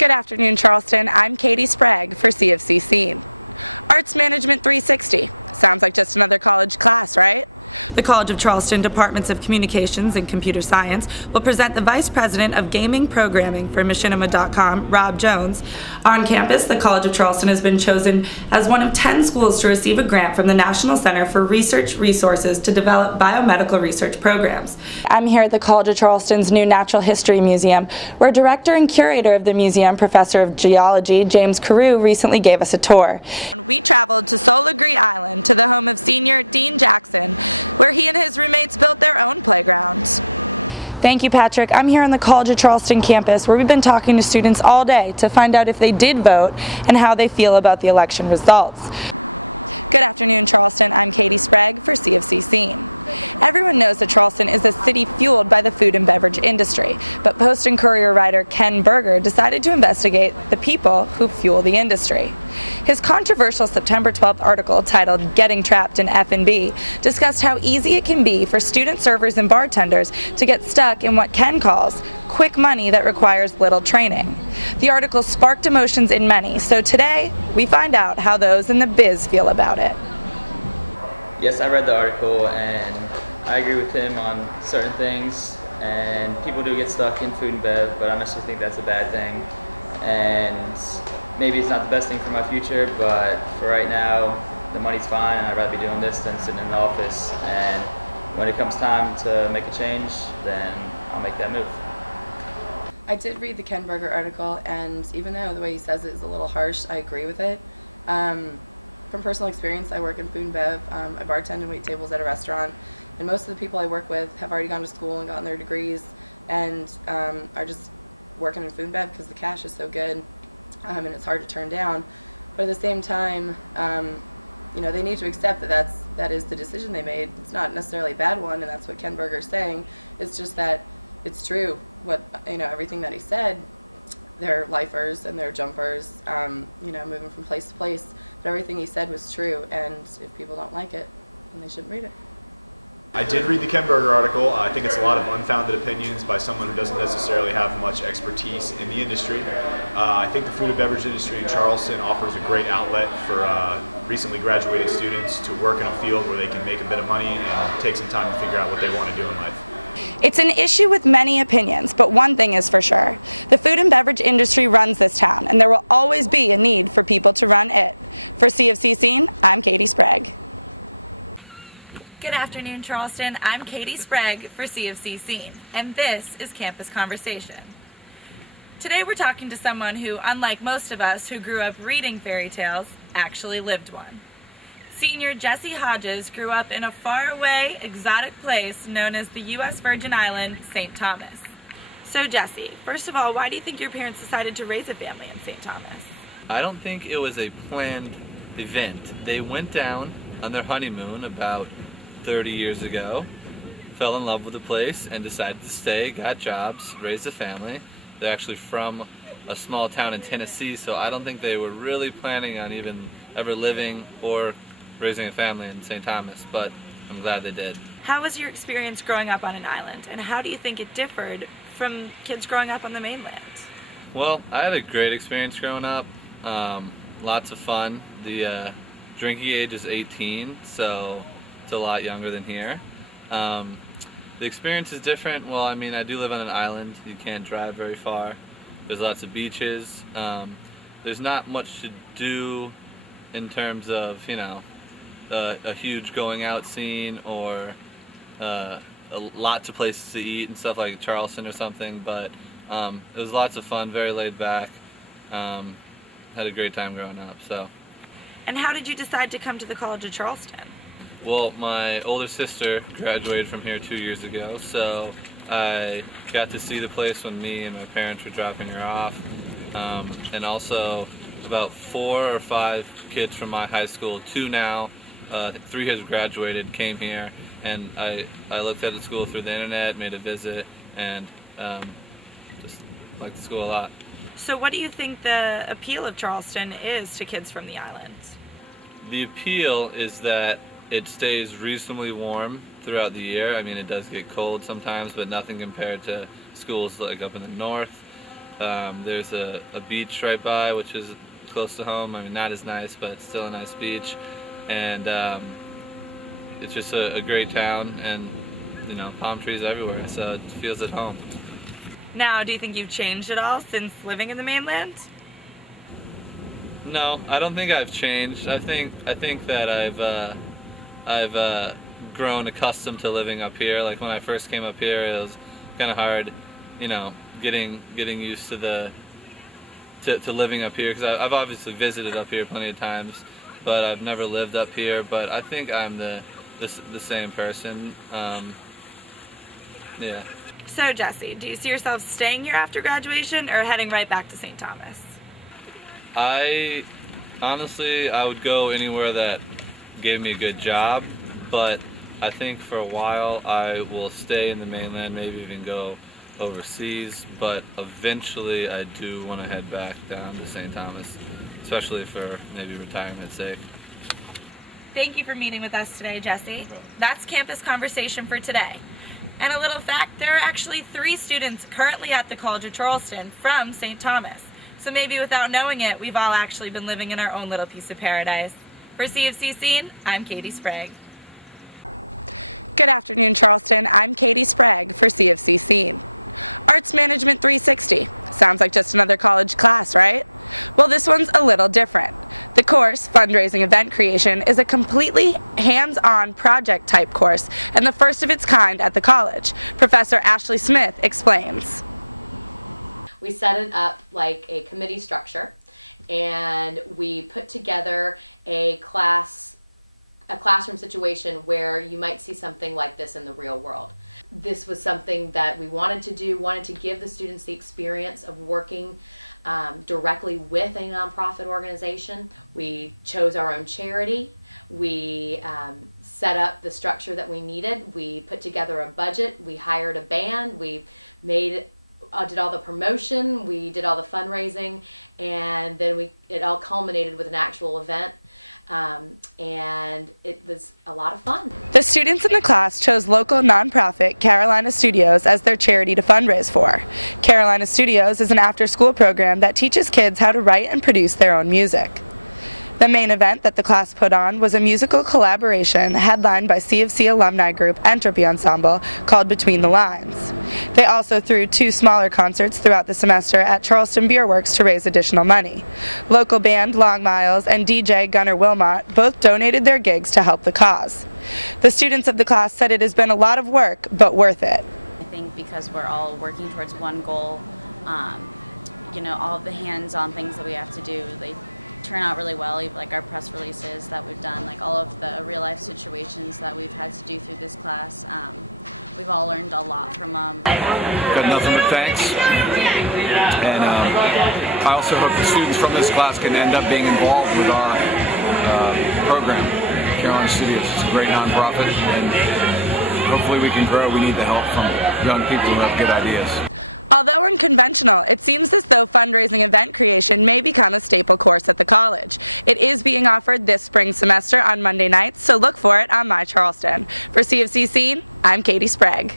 Good afternoon, Charleston. I'm Caitie Sprague for CFC Scene. Arts Management 360. Sounds like just another college class, right? The College of Charleston Departments of Communications and Computer Science will present the Vice President of Gaming Programming for Machinima.com, Rob Jones. On campus, the College of Charleston has been chosen as one of 10 schools to receive a grant from the National Center for Research Resources to develop biomedical research programs. I'm here at the College of Charleston's new Natural History Museum, where Director and Curator of the museum, Professor of Geology, James Carew, recently gave us a tour. We traveled to Soligree Island, to the home of Senior Dean Jackson, where he and his roommates built their own playground. Thank you, Patrick. I'm here on the College of Charleston campus, where we've been talking to students all day to find out if they did vote and how they feel about the election results. Good afternoon, Charleston. I'm Caitie Sprague for CFC Scene. Everyone knows that Charleston is a city fueled by the food and beverage industry, but Post and Courier writer Ken Berger decided to investigate the people who fuel the industry. His controversial September 12th article titled "Getting Trapped in F&B" discussed how easy it can be for student servers and bartenders to get stuck in what Ken calls quick money that requires little training. The article sparked emotions in many, so today we find out how those in the biz feel about it. Yes, I read the article and I agree with him on certain things, and people do get stuck in food and bev, but I honestly think that's a bad thing, and maybe it's not the best thing for my future, but for right now the money's fine and I'd rather be doing this than sitting in the office, and when it comes time to make a change, then I'll make that move. I did read the Ken Berger article, and even though the way he says it is a little harsh, I agree with it. From personal experience, I work in food and bev. I bartend and wait tables at a restaurant, and most of the people I work with have already gone to school and gotten their degrees, and are just working in food and bev because the cash is so good, and it's hard to turn down. But at the same time, you know, they need to accept that that is the decision they made. It's not necessarily a bad one, and that's what Ken Berger is saying. It's just that it's true. Everything that he said. They're lifers and they're jumpers, moving from place to place. But everything he said was true, and if people don't like it, then they shouldn't read it. I did read the Ken Berger article. I think it's a lot of unfounded opinions by someone who doesn't necessarily have much expertise in the industry. I think the food and beverage industry in Charleston offers a great outlet for recently graduated students to work in a field where they can make a bit of money and take some time to figure out what they want to do in life. It's an issue with many opinions, but one thing is for sure. The food and beverage industry runs this town, and there will always be a need for people to run it. For CFC Scene, I'm Caitie Sprague. Good afternoon, Charleston. I'm Caitie Sprague for CFC Scene, and this is Campus Conversation. Today we're talking to someone who, unlike most of us who grew up reading fairy tales, actually lived one. Senior Jesse Hodges grew up in a faraway, exotic place known as the U.S. Virgin Island, St. Thomas. So Jesse, first of all, why do you think your parents decided to raise a family in St. Thomas? I don't think it was a planned event. They went down on their honeymoon about 30 years ago, fell in love with the place, and decided to stay, got jobs, raised a family. They're actually from a small town in Tennessee, so I don't think they were really planning on even ever living or raising a family in St. Thomas, but I'm glad they did. How was your experience growing up on an island, and how do you think it differed from kids growing up on the mainland? Well, I had a great experience growing up. Lots of fun. The drinking age is 18, so it's a lot younger than here. The experience is different. Well, I mean, I do live on an island. You can't drive very far. There's lots of beaches. There's not much to do in terms of, a huge going out scene or lots of places to eat and stuff like Charleston or something, but it was lots of fun, very laid back. Had a great time growing up. So. And how did you decide to come to the College of Charleston? Well, my older sister graduated from here 2 years ago, so I got to see the place when me and my parents were dropping her off, and also about 4 or 5 kids from my high school, 2 now, 3 has graduated, came here, and I looked at the school through the internet, made a visit, and just liked the school a lot. So what do you think the appeal of Charleston is to kids from the island? The appeal is that it stays reasonably warm throughout the year. I mean, it does get cold sometimes, but nothing compared to schools like up in the north. There's a beach right by, which is close to home. I mean, not as nice, but it's still a nice beach. And it's just a great town, and you know, palm trees everywhere, so it feels at home. Now, do you think you've changed at all since living in the mainland? No, I don't think I've changed. I think that I've grown accustomed to living up here. Like when I first came up here, it was kind of hard, you know, getting used to to living up here, because I've obviously visited up here plenty of times, but I've never lived up here. But I think I'm the same person. Yeah. So Jesse, do you see yourself staying here after graduation or heading right back to St. Thomas? Honestly, I would go anywhere that gave me a good job, but I think for a while I will stay in the mainland, maybe even go overseas, but eventually I do want to head back down to St. Thomas, especially for maybe retirement's sake. Thank you for meeting with us today, Jesse. That's Campus Conversation for today. And a little fact, there are actually 3 students currently at the College of Charleston from St. Thomas. So maybe without knowing it, we've all actually been living in our own little piece of paradise. For CFC Scene, I'm Caitie Sprague. Good afternoon, Charleston. I'm Caitie Sprague for CFC Scene. Arts Management 360. Sounds like just another college class, right? Well, this one's a little different. The course, Fundraising Event Creation, is a completely hands-on project-type course and the first of its kind at the college. Professor Ashley Smith explains. We set it up like a committee structure, and we put together a classroom situation where you might see something like this in the real world. This was something that we wanted to do, wanted to give the students the experience of working directly with a nonprofit organization. We chose our own charity. We set up the structure that we needed. We put together a budget. We hired a band. We did all the promotion. We did all the fundraising, and then it all culminated with an actual event. And it was a lot of fun. The students in the class chose local nonprofit Carolina Studios as their charity to fundraise for. Carolina Studios is an after-school program that teaches kids how to write and produce their own music. The main event that the class put on was a musical collaboration headlined by CFC alumni group Entropy Ensemble called Between the Lines. They also threw 2 smaller concerts throughout the semester at Charleston Beer Works to raise additional money. Local band Long Miles and DJ Gunnar Wilmot both donated their gigs to help the cause. The students of the class said it has been a lot of work, but worth it. I think because we're all working towards one goal, you know, all of the hands-on things that we have to do, they turn out really well, like our press releases that we've done, like all of the real-life situations that we've had to do through this class. We've all learned a lot from them. Got nothing but thanks. And I also hope the students from this class can end up being involved with our program, Carolina Studios. It's a great nonprofit, and hopefully we can grow. We need the help from young people who have good ideas. Although unconventional, it seems as though fundraising event creation may become a staple course at the college. It is being offered this spring semester on Monday nights, so look for it on My Charleston. For CFC Scene, I'm Caitie Sprague.